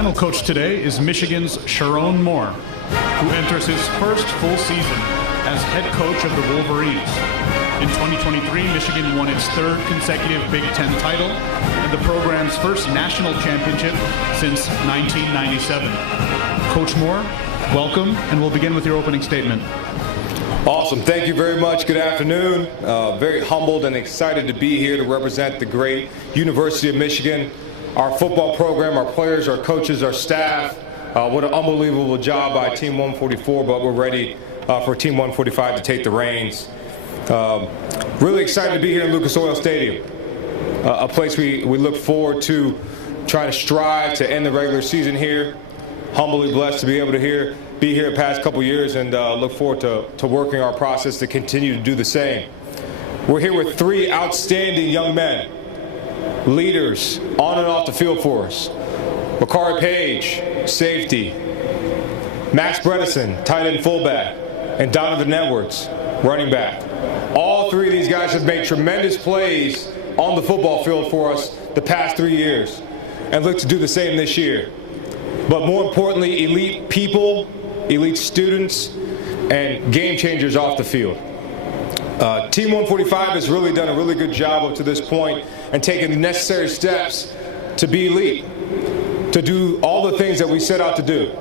final coach today is Michigan's Sherrone Moore, who enters his first full season as head coach of the Wolverines. In 2023, Michigan won its third consecutive Big Ten title and the program's first national championship since 1997. Coach Moore, welcome, and we'll begin with your opening statement. Awesome. Thank you very much. Good afternoon. Very humbled and excited to be here to represent the great University of Michigan, our football program, our players, our coaches, our staff. What an unbelievable job by Team 144, but we're ready for Team 145 to take the reins. Really excited to be here in Lucas Oil Stadium, a place we look forward to trying to strive to end the regular season here. Humbly blessed to be able to be here the past couple years and look forward to working our process to continue to do the same. We're here with three outstanding young men, leaders on and off the field for us. Makari Page, safety. Max Bredesen, tight end fullback. And Donovan Edwards, running back. All three of these guys have made tremendous plays on the football field for us the past 3 years and look to do the same this year. But more importantly, elite people, elite students, and game changers off the field. Team 145 has really done a really good job up to this point and taken the necessary steps to be elite, to do all the things that we set out to do.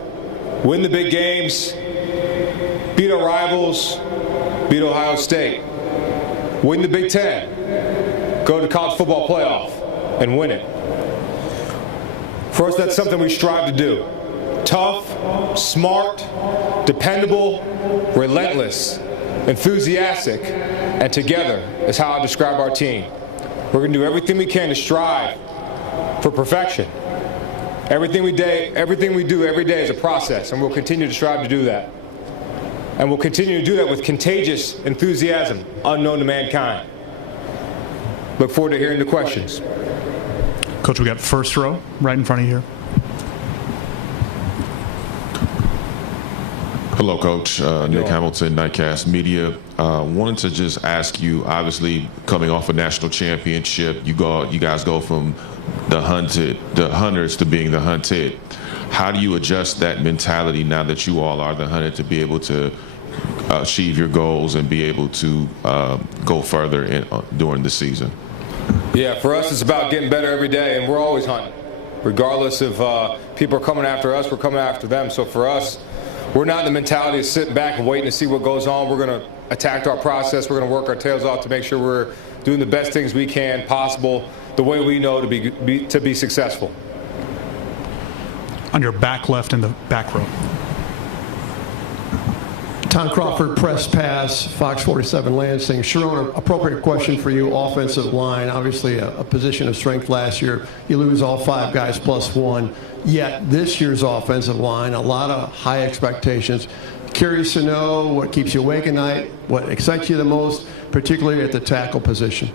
Win the big games, beat our rivals, beat Ohio State, win the Big Ten, go to college football playoff, and win it. For us, that's something we strive to do. Tough, smart, dependable, relentless, enthusiastic, and together is how I describe our team. We're going to do everything we can to strive for perfection. Everything we do every day is a process, and we'll continue to strive to do that. And we'll continue to do that with contagious enthusiasm unknown to mankind. Look forward to hearing the questions. Coach, we got first row right in front of you here. Hello, Coach. Nick Hamilton, Nightcast Media. Wanted to just ask you, obviously, coming off a national championship, you guys go from the hunters to being the hunted. How do you adjust that mentality now that you all are the hunted to be able to achieve your goals and be able to go further during the season? Yeah, for us, it's about getting better every day, and we're always hunting. Regardless if people are coming after us, we're coming after them. So for us, we're not in the mentality of sitting back and waiting to see what goes on. We're going to attack our process. We're going to work our tails off to make sure we're doing the best things we can possible, the way we know to be successful. On your back left in the back row. Tom Crawford, press pass, Fox 47 Lansing. Sherrone, appropriate question for you, offensive line. Obviously a position of strength last year. You lose all five guys plus one. Yet this year's offensive line, a lot of high expectations. Curious to know what keeps you awake at night, what excites you the most, particularly at the tackle position.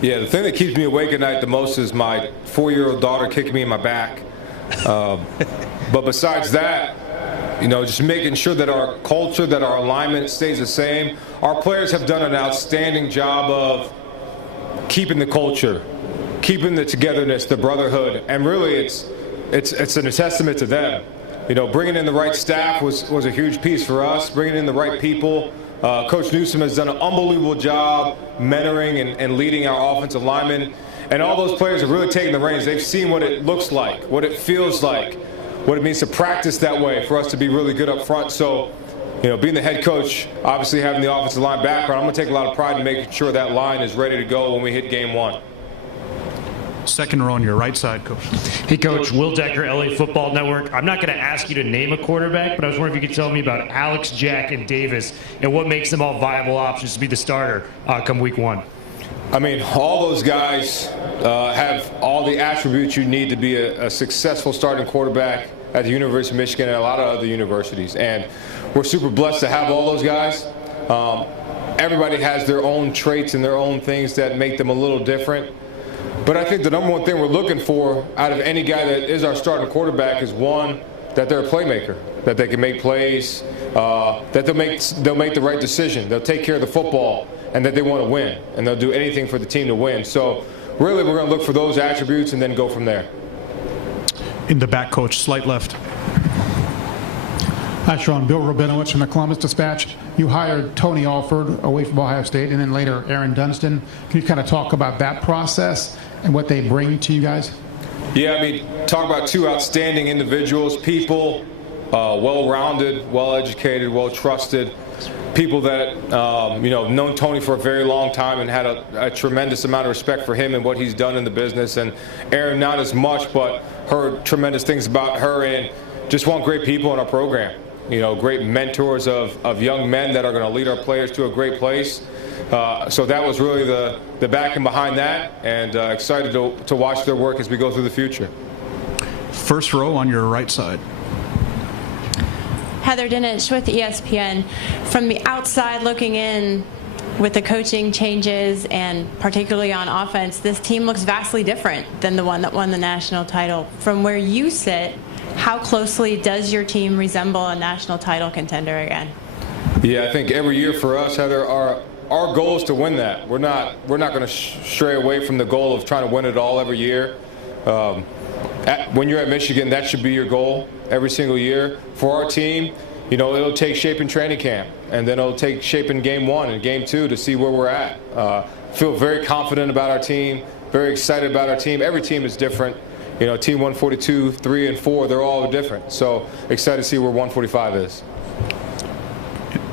Yeah, the thing that keeps me awake at night the most is my 4-year-old daughter kicking me in my back. But besides that, just making sure that our culture, that our alignment stays the same. Our players have done an outstanding job of keeping the culture, keeping the togetherness, the brotherhood, and really it's a testament to them. Bringing in the right staff was a huge piece for us, bringing in the right people. Coach Newsom has done an unbelievable job mentoring and leading our offensive linemen. And all those players have really taken the reins. They've seen what it looks like, what it feels like, what it means to practice that way for us to be really good up front. So, being the head coach, obviously having the offensive line background, I'm going to take a lot of pride in making sure that line is ready to go when we hit game one. Second row on your right side, Coach. Hey, Coach. Will Decker, LA Football Network. I'm not going to ask you to name a quarterback, but I was wondering if you could tell me about Alex, Jack, and Davis and what makes them all viable options to be the starter come week one. I mean, all those guys have all the attributes you need to be a successful starting quarterback at the University of Michigan and a lot of other universities. And we're super blessed to have all those guys. Everybody has their own traits and their own things that make them a little different. But I think the number one thing we're looking for out of any guy that is our starting quarterback is, one, that they're a playmaker, that they can make plays, that they'll make the right decision, they'll take care of the football, and that they want to win, and they'll do anything for the team to win. So really we're going to look for those attributes and then go from there. In the back, coach, slight left. Hi, Sharon. Bill Rabinowitz from the Columbus Dispatch. You hired Tony Alford away from Ohio State, and then later Aaron Dunston. Can you kind of talk about that process and what they bring to you guys? Yeah, I mean, talk about two outstanding individuals, people, well-rounded, well-educated, well-trusted, people that, known Tony for a very long time and had a tremendous amount of respect for him and what he's done in the business. And Aaron, not as much, but heard tremendous things about her and just want great people in our program. Great mentors of young men that are going to lead our players to a great place. So that was really the backing behind that, and excited to watch their work as we go through the future. First row on your right side. Heather Dinich with ESPN. From the outside looking in, with the coaching changes and particularly on offense, this team looks vastly different than the one that won the national title. From where you sit, how closely does your team resemble a national title contender again? Yeah, I think every year for us, Heather, our goal is to win that. We're not going to stray away from the goal of trying to win it all every year. When you're at Michigan, that should be your goal every single year. For our team, it'll take shape in training camp, and then it'll take shape in game 1 and game 2 to see where we're at. Feel very confident about our team, very excited about our team. Every team is different. Team 142, 3, and 4, they're all different. So excited to see where 145 is.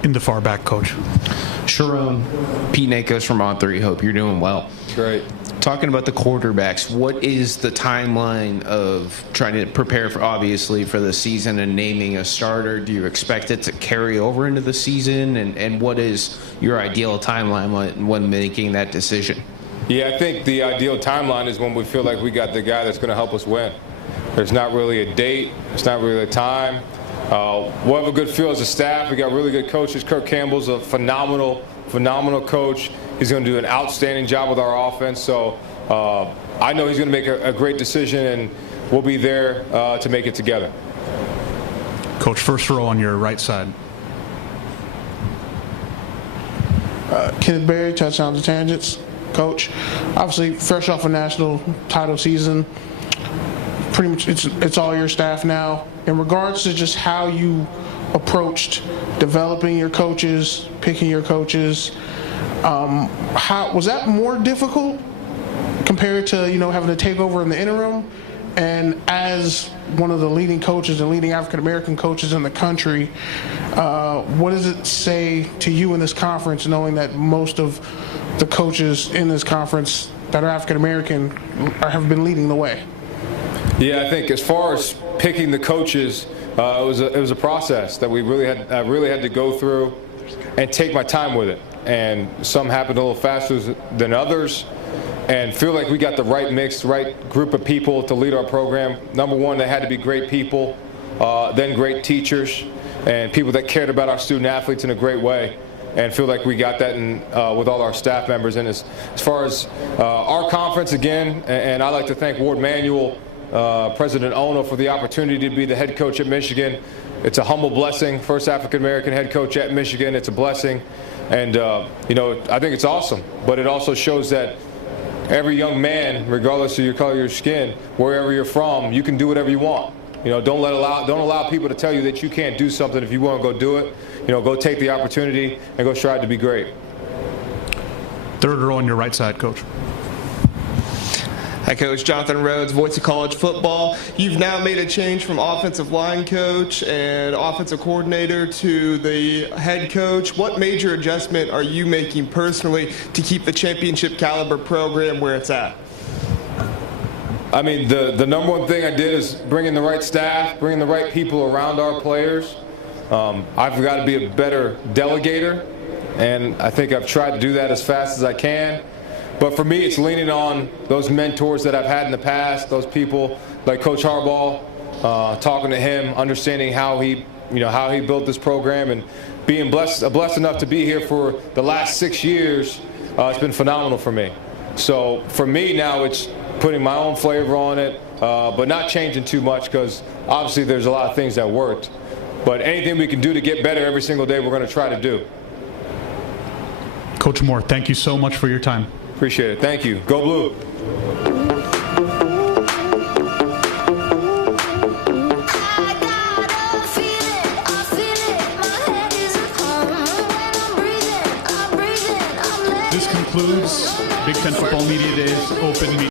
In the far back, coach. Sharon, Pete Nakos from On3. Hope you're doing well. Great. Talking about the quarterbacks, what is the timeline of trying to prepare for the season and naming a starter? Do you expect it to carry over into the season? And what is your ideal timeline when making that decision? Yeah, I think the ideal timeline is when we feel like we got the guy that's going to help us win. There's not really a date. It's not really a time. We'll have a good feel as a staff. We got really good coaches. Kirk Campbell's a phenomenal coach. He's going to do an outstanding job with our offense. So I know he's going to make a great decision, and we'll be there to make it together. Coach, first row on your right side. Kenneth Berry, Touchdowns and Tangents. Coach, obviously fresh off a national title season, pretty much it's all your staff now. In regards to just how you approached developing your coaches, picking your coaches, how was that more difficult compared to having to take over in the interim? And as one of the leading coaches and leading African American coaches in the country, what does it say to you in this conference, knowing that most of the coaches in this conference that are African American have been leading the way? Yeah, I think as far as picking the coaches, it was a process that I really had to go through and take my time with it. And some happened a little faster than others. And feel like we got the right mix, right group of people to lead our program. Number one, they had to be great people, then great teachers, and people that cared about our student athletes in a great way. And feel like we got that with all our staff members. And as far as our conference, again, and I'd like to thank Ward Manuel, President Ono, for the opportunity to be the head coach at Michigan. It's a humble blessing. First African-American head coach at Michigan. It's a blessing. And, I think it's awesome. But it also shows that every young man, regardless of your color of your skin, wherever you're from, you can do whatever you want. Don't allow people to tell you that you can't do something. If you want to go do it, go take the opportunity and go strive to be great. Third row on your right side, coach. Hi, Coach. Jonathan Rhodes, voice of college football. You've now made a change from offensive line coach and offensive coordinator to the head coach. What major adjustment are you making personally to keep the championship caliber program where it's at? I mean, the number one thing I did is bringing the right staff, bringing the right people around our players. I've got to be a better delegator, and I think I've tried to do that as fast as I can. But for me, it's leaning on those mentors that I've had in the past, those people like Coach Harbaugh, talking to him, understanding how he built this program, and being blessed enough to be here for the last 6 years. It's been phenomenal for me. So for me now, it's putting my own flavor on it, but not changing too much, because obviously there's a lot of things that worked. But anything we can do to get better every single day, we're going to try to do. Coach Moore, thank you so much for your time. Appreciate it. Thank you. Go Blue. This concludes Big Ten Football Media Day's open meeting.